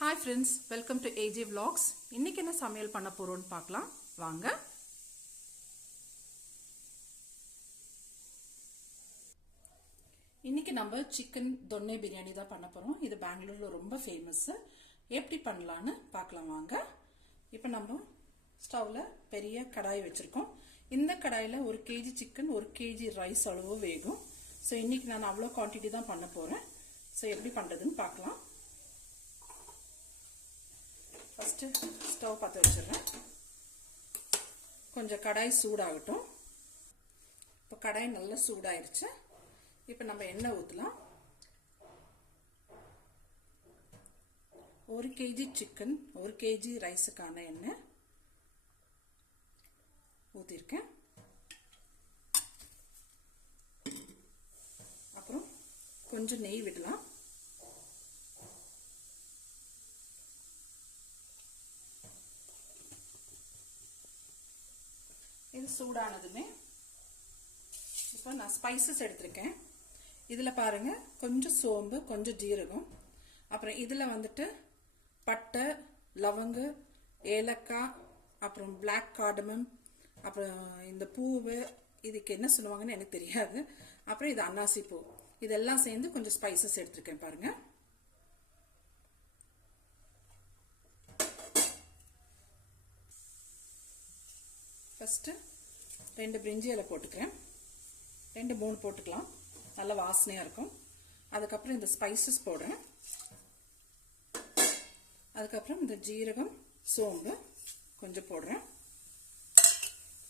Hi friends, welcome to AJ Vlogs. இன்னைக்கு என்ன சமையல் பண்ண போறோம்னு பார்க்கலாம் வாங்க. இன்னைக்கு நம்ம சிக்கன் தொன்னை பிரியாணி தான் பண்ண போறோம். இது பெங்களூர்ல ரொம்ப ஃபேமஸ். எப்படி பண்ணலாம்னு பார்க்கலாம் வாங்க. இப்போ நம்ம ஸ்டவ்ல பெரிய கடாய் வச்சிருக்கோம். இந்த கடாயில 1 kg சிக்கன் 1 kg ரைஸ் அளவு வேகும். ஸோ இன்னைக்கு நான் அவ்வளோ குவான்டிட்டி தான் பண்ண போறேன். ஸோ எப்படி பண்றதுன்னு பார்க்கலாம். ஃபர்ஸ்ட் ஸ்டவ் பற்ற வச்சிடுறேன். கொஞ்சம் கடாய் சூடாகட்டும். இப்போ கடாய் நல்லா சூடாயிருச்சு. இப்போ நம்ம எண்ணெய் ஊற்றலாம். 1 kg சிக்கன் 1 kg ரைஸுக்கான எண்ணெய் ஊற்றிருக்கேன். அப்புறம் கொஞ்சம் நெய் விடலாம். இது சூடானதுமே இப்போ நான் ஸ்பைசஸ் எடுத்திருக்கேன். இதில் பாருங்க கொஞ்சம் சோம்பு கொஞ்சம் ஜீரகம், அப்புறம் இதில் வந்துட்டு பட்டை லவங்கு ஏலக்காய், அப்புறம் பிளாக் கார்டமம், அப்புறம் இந்த பூவு இதுக்கு என்ன சொல்லுவாங்கன்னு எனக்கு தெரியாது, அப்புறம் இது அன்னாசி பூ, இதெல்லாம் சேர்ந்து கொஞ்சம் ஸ்பைசஸ் எடுத்திருக்கேன் பாருங்க. ஃபர்ஸ்ட் 2 பிரிஞ்சி இலை போட்டுக்கிறேன். 2-3 போட்டுக்கலாம், நல்ல வாசனையா இருக்கும். அதுக்கப்புறம் இந்த ஸ்பைசஸ் போடுறேன். அதுக்கப்புறம் இந்த ஜீரகம் சோம்பு கொஞ்சம் போடுறேன்.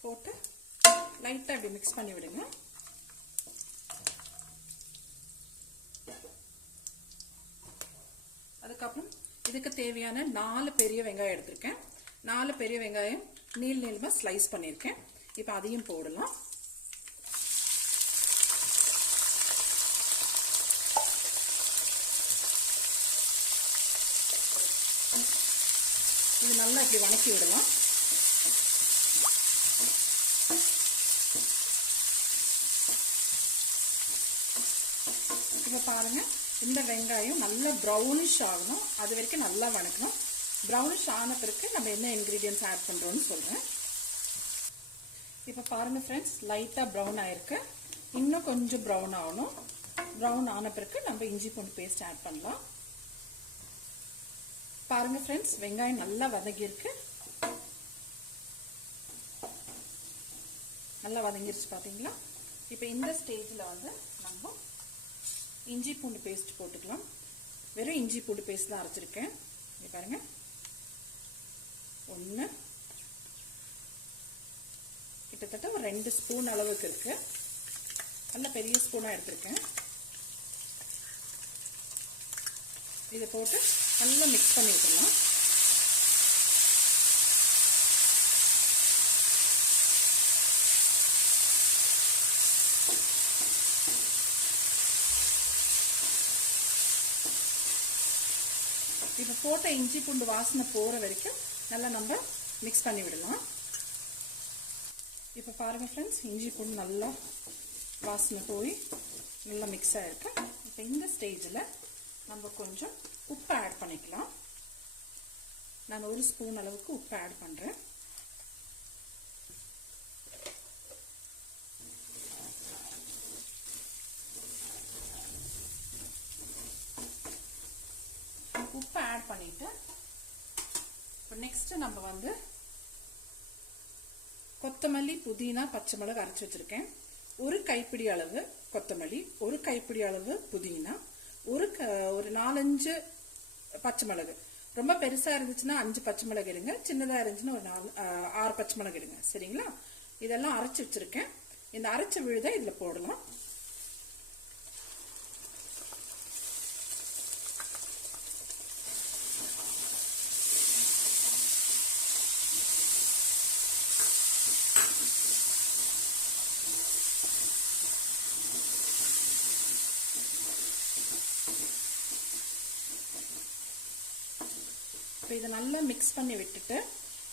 போட்டு லைட்டா அப்படி மிக்ஸ் பண்ணி விடுங்க. அதுக்கப்புறம் இதுக்கு தேவையான 4 பெரிய வெங்காயம் எடுத்திருக்கேன். 4 பெரிய வெங்காயம் நீளமா ஸ்லைஸ் பண்ணியிருக்கேன். இப்போ அதையும் போடலாம். இது நல்லா இப்படி வணக்கி விடலாம். இப்போ பாருங்க, இந்த வெங்காயம் நல்லா ப்ரௌனிஷ் ஆகணும். அது வரைக்கும் நல்லா வணக்கணும். ப்ரௌனிஷ் ஆன பிறகு நம்ம என்ன இன்கிரீடியன்ஸ் ஆட் பண்றோம்னு சொல்றேன். இப்போ பாருங்க ஃப்ரெண்ட்ஸ், லைட்டா ப்ரௌன் ஆயிருக்கு. இன்னும் கொஞ்சம் ப்ரௌன் ஆகணும். ப்ரௌன் ஆன பிறகு நம்ம இஞ்சி பூண்டு பேஸ்ட் ஆட் பண்ணலாம். பாருங்க ஃப்ரெண்ட்ஸ், வெங்காயம் நல்லா வதங்கியிருக்கு. நல்லா வதங்கிருச்சு பாத்தீங்களா? இப்போ இந்த ஸ்டேஜ்ல வந்து நம்ம இஞ்சி பூண்டு பேஸ்ட் போட்டுக்கலாம். வெறும் இஞ்சி பூண்டு பேஸ்ட் தான் அரைச்சிருக்கேன். இங்க பாருங்க, 1 கிட்டத்தட்ட ஒரு 2 ஸ்பூன் அளவுக்கு இருக்கு. நல்ல பெரிய ஸ்பூனா எடுத்திருக்கேன். இதை போட்டு நல்லா மிக்ஸ் பண்ணி விட்டுலாம். இப்போ போட்ட இஞ்சி பூண்டு வாசனை போற வரைக்கும் நல்லா நம்ம மிக்ஸ் பண்ணி விடலாம். இப்போ பாருங்க ஃப்ரெண்ட்ஸ், இஞ்சி பூண்டு நல்லா வாசனை போய் நல்லா மிக்ஸ் ஆயிருக்கு. இப்போ இந்த ஸ்டேஜில் நம்ம கொஞ்சம் உப்பு ஆட் பண்ணிக்கலாம். நான் 1 ஸ்பூன் அளவுக்கு உப்பு ஆட் பண்றேன். உப்பு ஆட் பண்ணிட்டு இப்போ நெக்ஸ்ட் நம்ம வந்து கொத்தமல்லி புதினா பச்சை மிளகு அரைச்சி வச்சிருக்கேன். 1 கைப்பிடி அளவு கொத்தமல்லி, 1 கைப்பிடி அளவு புதினா, ஒரு 4-5 பச்சை மிளகு. ரொம்ப பெருசா இருந்துச்சுன்னா 5 பச்சை மிளகு எடுங்க, சின்னதா இருந்துச்சுன்னா ஒரு 6 பச்சை மிளகு எடுங்க. சரிங்களா? இதெல்லாம் அரைச்சி வச்சிருக்கேன். இந்த அரைச்ச விழுதை இதுல போடலாம். இப்போ இதை நல்லா மிக்ஸ் பண்ணி விட்டுட்டு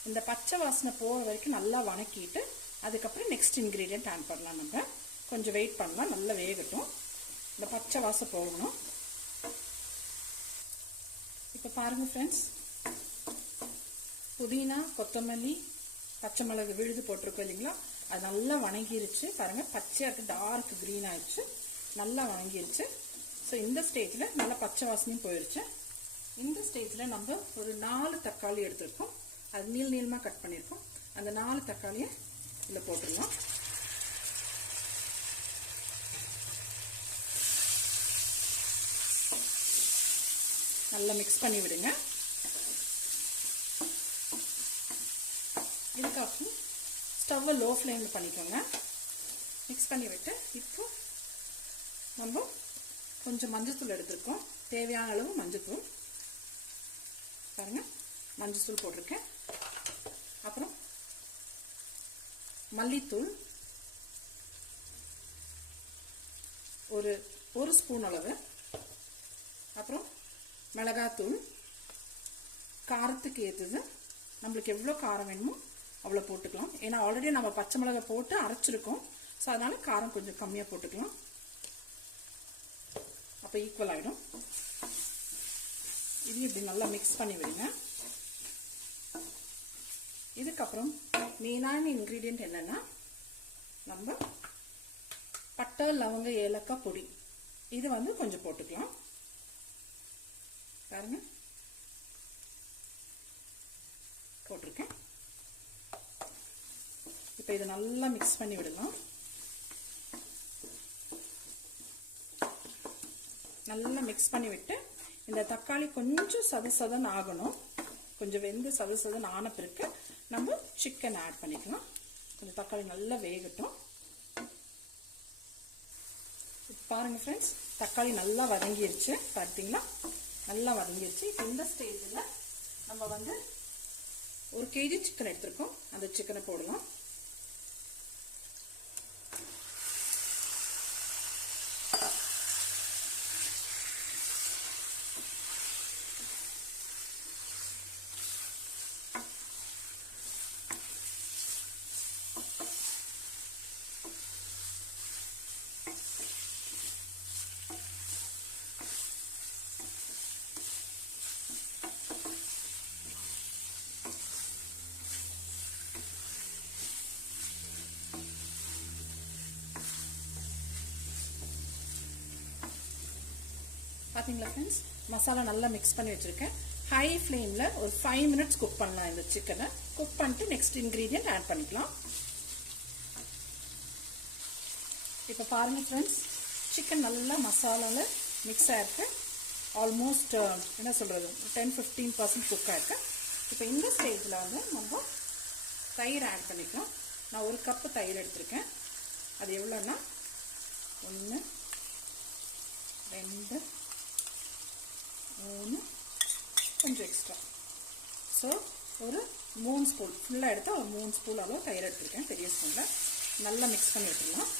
இந்த பச்சை வாசனை போகிற வரைக்கும் நல்லா வணக்கிட்டு அதுக்கப்புறம் நெக்ஸ்ட் இன்க்ரீடியன்ட் ஆட் பண்ணலாம். நம்ம கொஞ்சம் வெயிட் பண்ணலாம், நல்லா வேகட்டும். இந்த பச்சை வாசம் போகணும். இப்போ பாருங்கள் ஃப்ரெண்ட்ஸ், புதினா, கொத்தமல்லி, பச்சை மிளகு விழுது போட்டிருக்கோம் இல்லைங்களா, அது நல்லா வணங்கிருச்சு. பாருங்கள், பச்சையாக டார்க் க்ரீன் ஆயிடுச்சு, நல்லா வணங்கிருச்சு. ஸோ இந்த ஸ்டேஜில் நல்லா பச்சை வாசனையும் போயிடுச்சு. இந்த ஸ்டேஜில் நம்ம ஒரு 4 தக்காளி எடுத்துருக்கோம், அது நீளமாக கட் பண்ணியிருக்கோம். அந்த 4 தக்காளியை இதில் போட்டுடலாம். நல்லா மிக்ஸ் பண்ணி விடுங்க. இதுக்கப்புறம் ஸ்டவ்வை லோ ஃப்ளேமில் பண்ணிக்கோங்க. மிக்ஸ் பண்ணி விட்டு இப்போ நம்ம கொஞ்சம் மஞ்சள்தூள் எடுத்துருக்கோம், தேவையான அளவு மஞ்சள்தூள். பாருங்கள், மஞ்சள்தூள் போட்டிருக்கேன். அப்புறம் மல்லித்தூள் ஒரு ஸ்பூன் அளவு. அப்புறம் மிளகாத்தூள் காரத்துக்கு ஏற்றுது, நம்மளுக்கு எவ்வளோ காரம் வேணுமோ அவ்வளோ போட்டுக்கலாம். ஏன்னா ஆல்ரெடி நம்ம பச்சை மிளகாய் போட்டு அரைச்சிருக்கோம், ஸோ அதனால காரம் கொஞ்சம் கம்மியாக போட்டுக்கலாம், அப்போ ஈக்குவல் ஆகிடும். இது இப்படி நல்லா மிக்ஸ் பண்ணி விடுங்க. இதுக்கப்புறம் மெயினான இன்க்ரீடியன்ட் என்னென்னா, நம்ம பட்டை, லவங்க, ஏலக்காய் பொடி இது வந்து கொஞ்சம் போட்டுக்கலாம். பாருங்க, போட்டிருக்கேன். இப்போ இதை நல்லா மிக்ஸ் பண்ணி விடலாம். நல்லா மிக்ஸ் பண்ணி விட்டு இந்த தக்காளி கொஞ்சம் சதசதன்னு ஆகணும். கொஞ்சம் வெந்து சதசதன்னு ஆன பிறகு நம்ம சிக்கன் ஆட் பண்ணிக்கலாம். கொஞ்சம் தக்காளி நல்லா வேகட்டும். பாருங்க ஃப்ரெண்ட்ஸ், தக்காளி நல்லா வதங்கிருச்சு. பார்த்தீங்களா, நல்லா வதங்கிருச்சு. இப்போ இந்த ஸ்டேஜில் நம்ம வந்து 1 kg சிக்கன் எடுத்துருக்கோம், அந்த சிக்கனை போடலாம். பார்த்தீங்களா ஃப்ரெண்ட்ஸ், மசாலா நல்லா மிக்ஸ் பண்ணி வச்சுருக்கேன். ஹை ஃப்ளேமில் ஒரு 5 minutes குக் பண்ணலாம். இந்த சிக்கனை குக் பண்ணிட்டு நெக்ஸ்ட் இன்க்ரீடியன்ட் ஆட் பண்ணிக்கலாம். இப்போ பாருங்கள் ஃப்ரெண்ட்ஸ், சிக்கன் நல்லா மசாலாவில் மிக்ஸ் ஆகிருக்கு. ஆல்மோஸ்ட் என்ன சொல்கிறது, 10-15% குக் ஆகிருக்கு. இப்போ இந்த ஸ்டேஜில் வந்து நம்ம தயிர் ஆட் பண்ணிக்கலாம். நான் 1 கப்பு தயிர் எடுத்திருக்கேன். அது எவ்வளோன்னா 1 2 3 கொஞ்சம் எக்ஸ்ட்ரா. ஸோ ஒரு 3 ஸ்பூன் ஃபுல்லாக எடுத்தால் ஒரு 3 ஸ்பூன் அளவு தயிர் எடுத்துருக்கேன், பெரிய ஸ்பூனில். நல்லா மிக்ஸ் பண்ணி விட்டுடலாம்.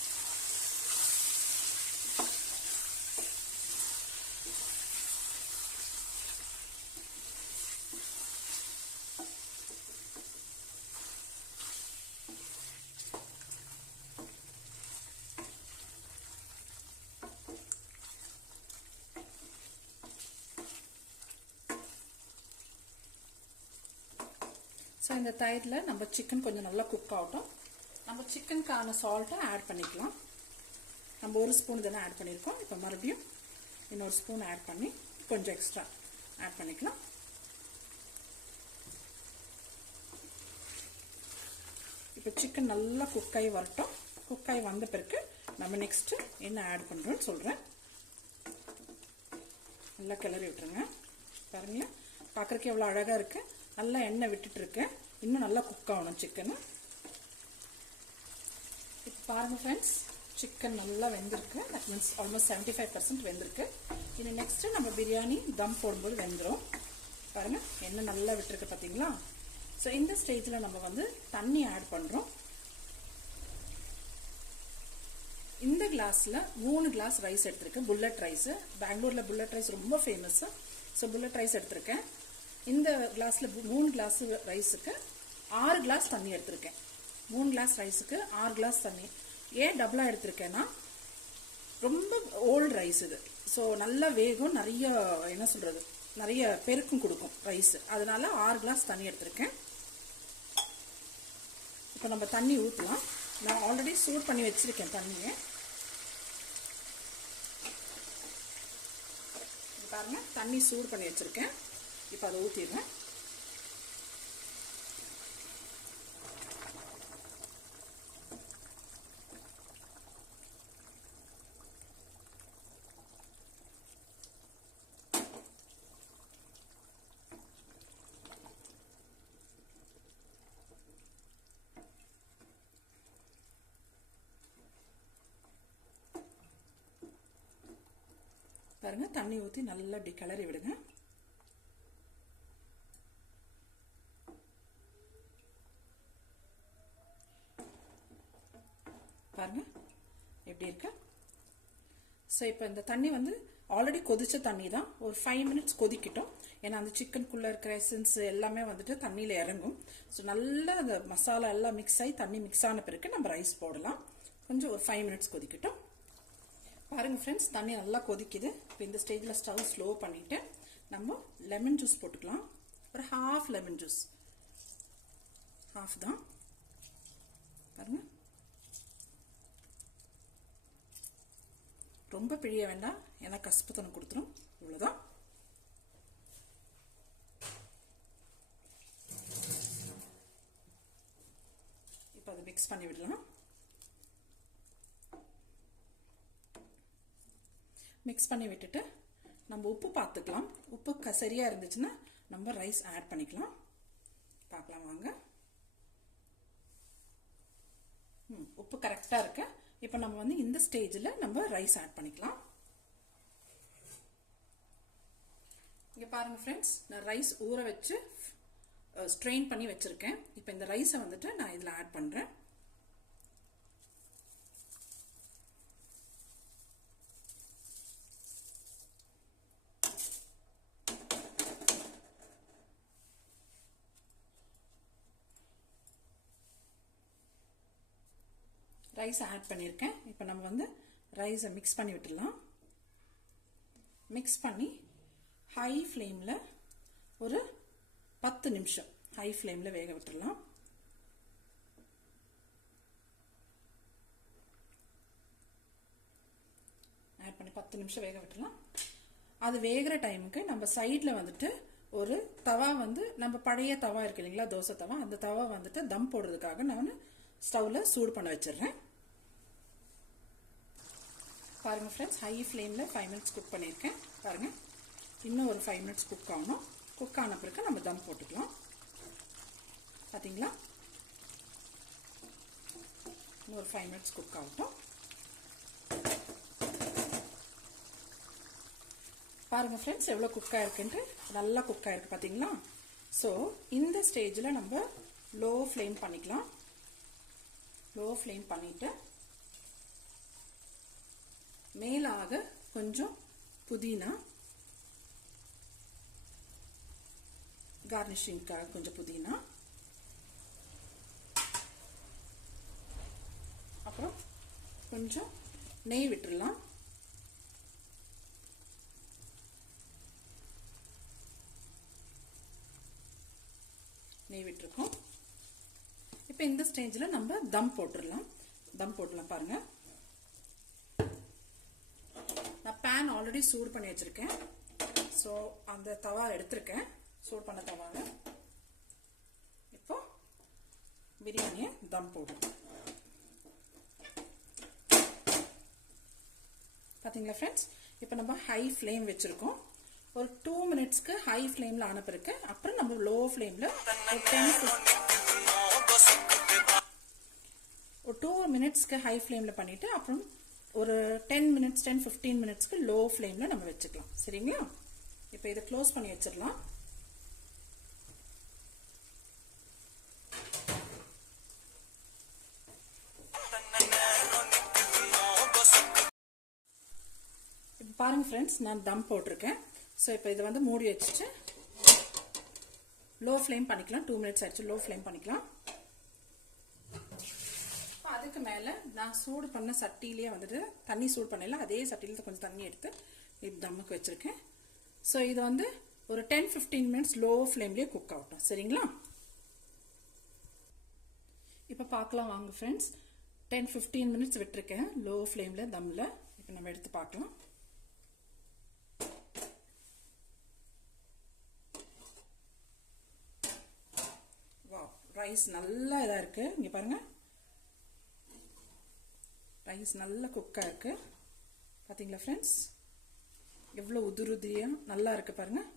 ஸோ இந்த தயிரில் நம்ம சிக்கன் கொஞ்சம் நல்லா குக் ஆகட்டும். நம்ம சிக்கனுக்கான சால்ட்டை ஆட் பண்ணிக்கலாம். நம்ம 1 ஸ்பூன் தானே ஆட் பண்ணியிருக்கோம். இப்போ மறுபடியும் இன்னொரு ஸ்பூன் ஆட் பண்ணி கொஞ்சம் எக்ஸ்ட்ரா ஆட் பண்ணிக்கலாம். இப்போ சிக்கன் நல்லா குக்காகி வரட்டும். குக்காகி வந்த பிறகு நம்ம நெக்ஸ்ட்டு என்ன ஆட் பண்ணுறோன்னு சொல்கிறேன். நல்லா கிளறி விட்டுருங்க. பாருங்களேன், பார்க்குறதுக்கு எவ்வளோ அழகாக இருக்குது. நல்லா எண்ணெய் விட்டுட்டுருக்கு. இன்னும் நல்லா குக் ஆகணும் சிக்கனு. இப்போ பாருங்கள் ஃப்ரெண்ட்ஸ், சிக்கன் நல்லா வெந்திருக்கு. தட் மீன்ஸ் ஆல்மோஸ்ட் 75% வெந்திருக்கு. இது நெக்ஸ்ட்டு நம்ம பிரியாணி தம் போடும்போது வெந்துடும். பாருங்கள், எண்ணெய் நல்லா விட்டுருக்கு பார்த்தீங்களா. ஸோ இந்த ஸ்டேஜில் நம்ம வந்து தண்ணி ஆட் பண்ணுறோம். இந்த கிளாஸில் 3 கிளாஸ் ரைஸ் எடுத்திருக்கேன், புல்லட் ரைஸு. பெங்களூரில் புல்லட் ரைஸ் ரொம்ப ஃபேமஸ்ஸு. ஸோ புல்லட் ரைஸ் எடுத்திருக்கேன். இந்த கிளாஸில் 3 கிளாஸ் ரைஸுக்கு 6 கிளாஸ் தண்ணி எடுத்திருக்கேன். 3 கிளாஸ் ரைஸுக்கு 6 கிளாஸ் தண்ணி. ஏன் டபுளாக எடுத்திருக்கேன்னா, ரொம்ப ஓல்டு ரைஸ் இது. ஸோ நல்லா வேகும், நிறைய என்ன சொல்கிறது நிறைய பெருக்கும் கொடுக்கும் ரைஸ். அதனால 6 கிளாஸ் தண்ணி எடுத்திருக்கேன். இப்போ நம்ம தண்ணி ஊற்றலாம். நான் ஆல்ரெடி சூடு பண்ணி வச்சுருக்கேன் தண்ணியை. பாருங்க, தண்ணி சூடு பண்ணி வச்சுருக்கேன். இப்போ அதை ஊற்றிடுறேன். பாருங்க, தண்ணி ஊற்றி நல்லா இப்படி கிளறி விடுங்க. பாருங்க எப்படி இருக்கு. ஸோ இப்போ இந்த தண்ணி வந்து ஆல்ரெடி கொதிச்ச தண்ணி தான். ஒரு 5 மினிட்ஸ் கொதிக்கிட்டோம். ஏன்னா அந்த சிக்கனுக்குள்ளே இருக்கிற எசன்ஸ் எல்லாமே வந்துட்டு தண்ணியில் இறங்கும். ஸோ நல்லா அந்த மசாலா எல்லாம் மிக்ஸ் ஆகி தண்ணி மிக்ஸ் ஆன பிறகு நம்ம ரைஸ் போடலாம். கொஞ்சம் ஒரு 5 மினிட்ஸ் கொதிக்கட்டும். பாருங்க ஃப்ரெண்ட்ஸ், தண்ணி நல்லா கொதிக்குது. இப்போ இந்த ஸ்டேஜில் ஸ்டவ் ஸ்லோ பண்ணிவிட்டு நம்ம லெமன் ஜூஸ் போட்டுக்கலாம். ஒரு ஹாஃப் லெமன் ஜூஸ், ஹாஃப் தான். பாருங்க, ரொம்ப பிழிய வேண்டாம், ஏன்னா கசப்புத்தனம் கொடுத்துரும். இவ்வளோதான். இப்போ அதை மிக்ஸ் பண்ணி விடலாம். மிக்ஸ் பண்ணி விட்டுட்டு நம்ம உப்பு பார்த்துக்கலாம். உப்பு சரியாக இருந்துச்சுன்னா நம்ம ரைஸ் ஆட் பண்ணிக்கலாம். பார்க்கலாம் வாங்க. உப்பு கரெக்டாக இருக்கு. இப்போ நம்ம வந்து இந்த ஸ்டேஜில் நம்ம ரைஸ் ஆட் பண்ணிக்கலாம். இங்கே பாருங்க ஃப்ரெண்ட்ஸ், நான் ரைஸ் ஊற வச்சு ஸ்ட்ரெயின் பண்ணி வச்சுருக்கேன். இப்போ இந்த ரைஸை வந்துட்டு நான் இதில் ஆட் பண்ணுறேன். ரைஸ் ஆட் பண்ணியிருக்கேன். இப்போ நம்ம வந்து ரைஸை மிக்ஸ் பண்ணி விட்டுடலாம். மிக்ஸ் பண்ணி ஹை ஃப்ளேமில் ஒரு 10 நிமிஷம் ஹை ஃப்ளேமில் வேக விட்டுடலாம். ஆட் பண்ணி 10 நிமிஷம் வேக விட்டுடலாம். அது வேகிற டைமுக்கு நம்ம சைடில் வந்துட்டு ஒரு தவா வந்து நம்ம பழைய தவா இருக்கு இல்லைங்களா, தோசை தவா, அந்த தவா வந்துட்டு தம் போடுறதுக்காக நான் ஸ்டவ்வில் சூடு பண்ண வச்சிடுறேன். பாருங்க ஃப்ரெண்ட்ஸ், ஹை ஃப்ளேமில் 5 மினிட்ஸ் குக் பண்ணியிருக்கேன். பாருங்க, இன்னும் ஒரு 5 மினிட்ஸ் குக் ஆகணும். குக் ஆன பிறகு நம்ம தம் போட்டுக்கலாம். பார்த்தீங்களா, இன்னும் ஒரு 5 மினிட்ஸ் குக் ஆகட்டும். பாருங்க ஃப்ரெண்ட்ஸ், எவ்வளோ குக் ஆயிருக்குன்ட்டு. நல்லா குக் ஆயிருக்கு பார்த்தீங்களா. ஸோ இந்த ஸ்டேஜில் நம்ம லோ ஃப்ளேம் பண்ணிக்கலாம். லோ ஃப்ளேம் பண்ணிட்டு மேலாக கொஞ்சம் புதினா, கார்னிஷிங்காக கொஞ்சம் புதினா, அப்புறம் கொஞ்சம் நெய் விட்டுடலாம். நெய் விட்டுருக்கோம். இப்போ இந்த ஸ்டேஜில் நம்ம தம் போட்டுடலாம். பாருங்க, நான் பேன் ஆல்ரெடி சூடு பண்ணி வச்சிருக்கேன். ஸோ அந்த தவா எடுத்திருக்கேன், சூடு பண்ண தவாவை. இப்போ பிரியாணியை தம் போடுறோம். பார்த்தீங்களா ஃப்ரெண்ட்ஸ், இப்போ நம்ம ஹை ஃப்ளேம் வச்சுருக்கோம். ஒரு 2 மினிட்ஸ்க்கு ஹை ஃப்ளேமில் ஆன பிறகு அப்புறம் நம்ம லோ ஃப்ளேமில் ஒரு 2 மினிட்ஸ்க்கு ஹை ஃப்ளேமில் பண்ணிவிட்டு அப்புறம் ஒரு 10-15 மினிட்ஸ்க்கு லோ ஃப்ளேமில் நம்ம வச்சுக்கலாம். சரிங்களா, இப்போ இதை க்ளோஸ் பண்ணி வச்சிடலாம். இப்போ பாருங்கள் ஃப்ரெண்ட்ஸ், நான் தம் போட்டிருக்கேன். ஸோ இப்போ இதை வந்து மூடி வச்சுட்டு லோ ஃப்ளேம் பண்ணிக்கலாம். 2 மினிட்ஸ் ஆயிடுச்சு, லோ ஃப்ளேம் பண்ணிக்கலாம். அதுக்கு மேலே நான் சூடு பண்ண சட்டியிலே வந்துட்டு தண்ணி சூடு பண்ணல, அதே சட்டியில் கொஞ்சம் தண்ணி எடுத்து இது தம்முக்கு வச்சுருக்கேன். ஸோ இதை வந்து ஒரு 10-15 மினிட்ஸ் லோ ஃப்ளேம்லேயே குக் ஆகட்டும். சரிங்களா? இப்போ பார்க்கலாம் வாங்க ஃப்ரெண்ட்ஸ். 10-15 மினிட்ஸ் விட்டுருக்கேன் லோ ஃப்ளேமில் தம்மில். இப்போ நம்ம எடுத்து பார்க்கலாம். வா, ரைஸ் நல்லா இதாக இருக்குது. இங்கே பாருங்கள், ரைஸ் நல்லா குக்காக இருக்குது. பார்த்தீங்களா ஃப்ரெண்ட்ஸ்? எவ்வளோ உதிரியாக நல்லா இருக்குது பாருங்கள்.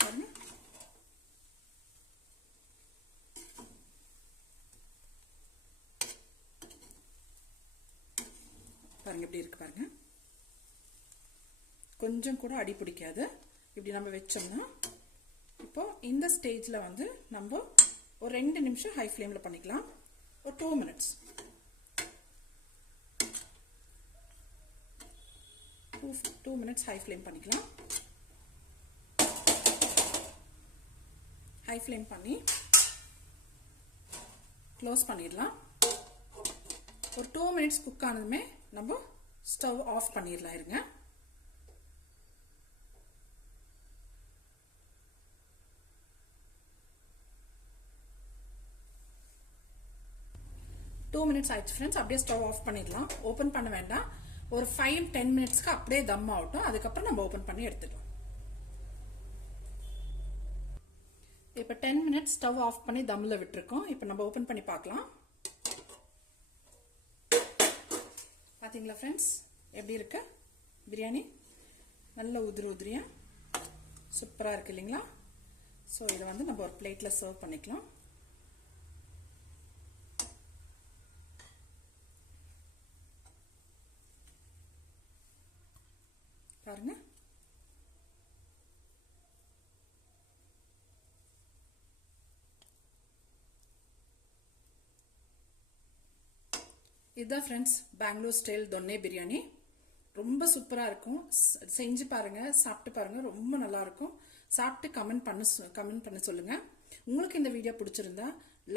பாருங்கள், பாருங்க எப்படி இருக்கு பாருங்க. கொஞ்சம் கூட அடி பிடிக்காது இப்படி நம்ம வச்சோம்னா. இப்போ இந்த ஸ்டேஜில் வந்து நம்ம ஒரு 2 நிமிஷம் ஹை ஃப்ளேமில் பண்ணிக்கலாம். ஒரு 2 மினிட்ஸ், 2 மினிட்ஸ் ஹை ஃப்ளேம் பண்ணிக்கலாம். ஹை ஃப்ளேம் பண்ணி க்ளோஸ் பண்ணிடலாம். ஒரு 2 மினிட்ஸ் குக் ஆனதுமே நம்ம ஸ்டவ் ஆஃப் பண்ணிடலாம். இருங்க, டூ மினிட்ஸ் ஆயிடுச்சு ஃப்ரெண்ட்ஸ். அப்படியே ஸ்டவ் ஆஃப் பண்ணிடலாம். ஓப்பன் பண்ண வேண்டாம். ஒரு 5-10 மினிட்ஸ்க்கு அப்படியே தம் ஆகட்டும். அதுக்கப்புறம் நம்ம ஓப்பன் பண்ணி எடுத்துக்கலாம். இப்போ 10 மினிட்ஸ் ஸ்டவ் ஆஃப் பண்ணி தம்மில் விட்டுருக்கோம். இப்போ நம்ம ஓப்பன் பண்ணி பார்க்கலாம். பார்த்தீங்களா ஃப்ரெண்ட்ஸ் எப்படி இருக்கு பிரியாணி? நல்ல உதிரியா சூப்பராக இருக்கு இல்லைங்களா? ஸோ இதை வந்து நம்ம ஒரு பிளேட்டில் சர்வ் பண்ணிக்கலாம். பாருங்க, இதுதான் ஃப்ரெண்ட்ஸ் பெங்களூர் ஸ்டைல் தொன்னே பிரியாணி. ரொம்ப சூப்பராக இருக்கும். செஞ்சு பாருங்க, சாப்பிட்டு பாருங்க, ரொம்ப நல்லா இருக்கும். சாப்பிட்டு கமெண்ட் பண்ண சொல்லுங்க. உங்களுக்கு இந்த வீடியோ பிடிச்சிருந்தா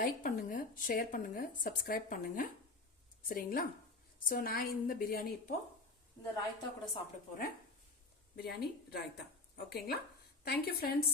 லைக் பண்ணுங்க, ஷேர் பண்ணுங்க, சப்ஸ்கிரைப் பண்ணுங்க. சரிங்களா? ஸோ நான் இந்த பிரியாணி இப்போ இந்த ராய்த்தா கூட சாப்பிட போறேன். பிரியாணி ராய்த்தா. ஓகேங்களா? Thank you friends.